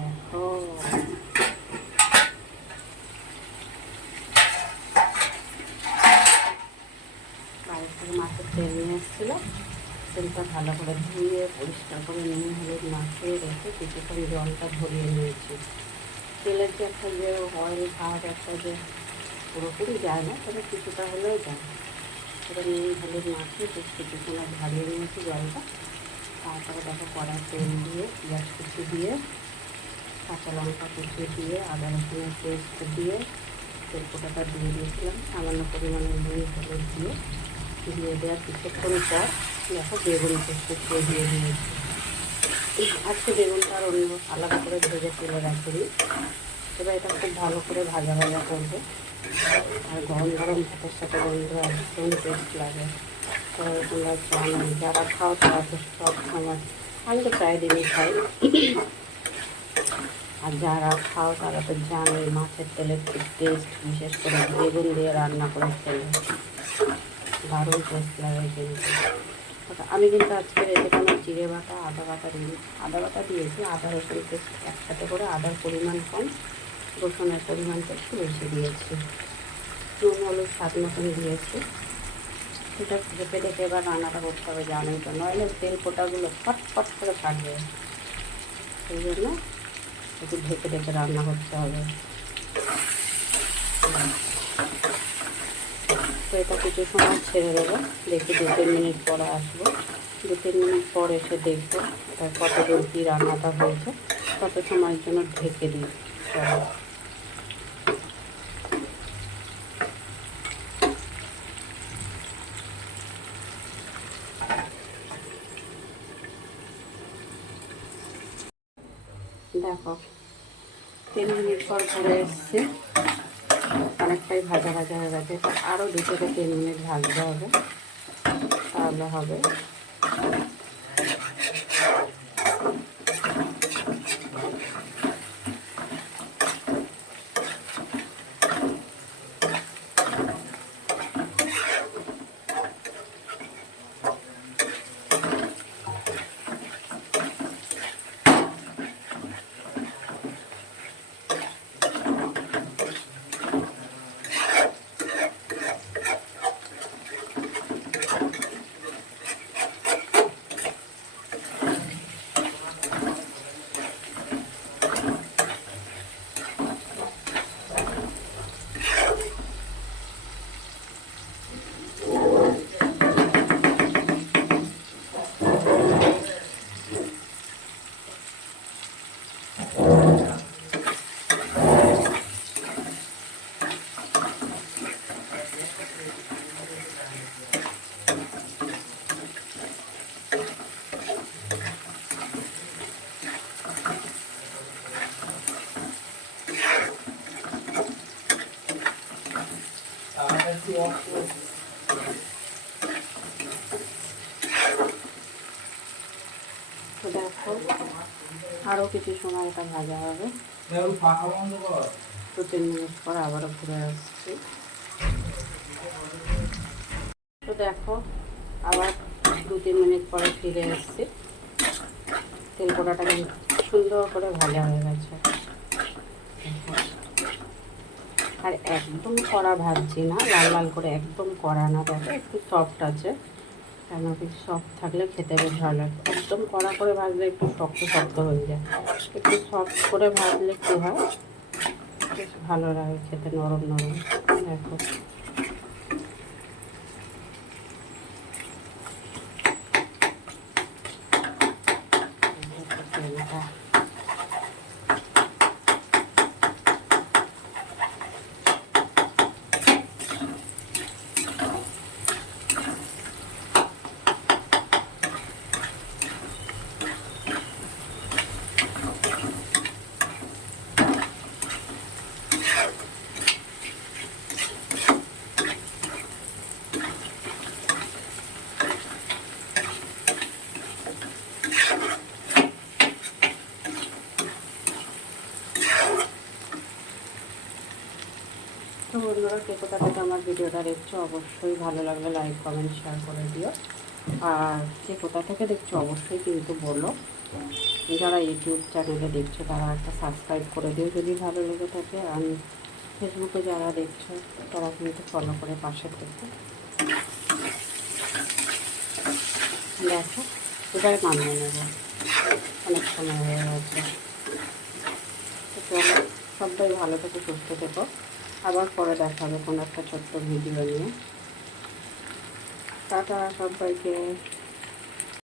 দেখো বাইরে থেকে মাছের তেল নিয়ে এসেছিলো, তেলটা ভালো করে ধুয়ে পরিষ্কার করে নিয়ে হলুদ মাখিয়ে রেখে কিছুক্ষণ জলটা ঝরিয়ে নিয়েছি। তেলের যে একটা যে অয়েল ভাব একটা যে পুরোপুরি যায় না, তবে কিছুটা হলেও যায়। সেটা নিয়ে হলুদ মাখিয়ে বেশ কিছুক্ষণ ঝরিয়ে নিয়েছি জলটা। তারপরে দেখো কড়াই তেল দিয়ে পেঁয়াজ কুচি দিয়ে কাঁচা লঙ্কা কুচি দিয়ে আদা রসুনের পেস্ট দিয়ে তেলপোটাটা দিয়ে দিয়েছিলাম, সামান্য পরিমাণে নুন হলুদ দিয়ে দেওয়ার কিছুক্ষণ পর দেখো বেগুন কুচিয়ে দিয়ে দিয়েছি। আজকে বেগুনটা আর অন্য আলাদা করে ভেজে তুলে রাখিনি। এবার এটা খুব ভালো করে ভাজা ভাজা করবে, আর গরম গরম ভাতের সাথে বন্ধুরা একদম টেস্ট লাগে। তো তোমরা জানো, যারা খাও তারা তো সব সময়, আমি তো প্রায় দিনই খাই, আর যারা খাও তারা তো জানোই মাছের তেলের খুব টেস্ট, বিশেষ করে বেগুন দিয়ে রান্না করে খেলে দারুণ টেস্ট লাগে কিন্তু। আমি কিন্তু আজকে এতে কোনো জিরে বাটা আদা বাটা দিই, আদা বাটা দিয়েছি, আদা রসুন পেস্ট একসাথে করে, আদার পরিমাণ কম রসুনের পরিমাণটা একটু বেশি দিয়েছি, নুন হলুদ স্বাদ মতন দিয়েছি। এটা ঢেকে ঢেকে এবার রান্নাটা করতে হবে, জানোই তো, নইলে তেল পোটাগুলো ফটফট করে ফাটবে, সেই জন্য একটু ঢেকে ঢেকে রান্না করতে হবে। তো এটা কিছু সময় ছেড়ে দেবো, দেখি 2-3 মিনিট পরে আসবো, 2-3 মিনিট পর এসে দেখবো এটা কত দূর কী রান্নাটা হয়েছে। তত সময়ের জন্য ঢেকে দিই। দেখো 3 মিনিট পর ঘুরে এসছে, অনেকটাই ভাজা ভাজা হয়ে গেছে। আরও 2-3 মিনিট ভাজতে হবে, তাহলে হবে। তো দেখো আরও কিছু সময় এটা ভাজা হবে, 2-3 মিনিট পর আবারও ঘুরে আসছি। তো দেখো আবার 2-3 মিনিট পরে ফিরে এসছি, তেল পোড়াটা কিন্তু সুন্দর করে ভাজা হয়ে গেছে। আর একদম কড়া ভাজছি না, লাল লাল করে একদম কড়া না, দেখো একটু সফট আছে, কেন কি সফট থাকলে খেতে বেশ ভালো লাগে। একদম কড়া করে ভাজলে একটু শক্ত শক্ত হয়ে যায়, একটু সফট করে ভাজলে কী হয় বেশ ভালো লাগে খেতে, নরম নরম। দেখো তো বন্ধুরা, কে কোথা থেকে আমার ভিডিওটা দেখছো অবশ্যই ভালো লাগলে লাইক কমেন্ট শেয়ার করে দিও, আর কে কোথা থেকে দেখছো অবশ্যই কিন্তু বলো। যারা ইউটিউব চ্যানেলে দেখছো তারা একটা সাবস্ক্রাইব করে দিও যদি ভালো লেগে থাকে। আর ফেসবুকে যারা দেখছো তারা কিন্তু ফলো করে পাশে থেকে দেখো। এবারে নামিয়ে নেব, অনেক সময় হয়ে গেছে। তো সবাই ভালো থেকে সুস্থ থেকো, আবার পরে দেখা হবে কোনো একটা ছোট্ট ভিডিও নিয়ে। টাটা সবাইকে।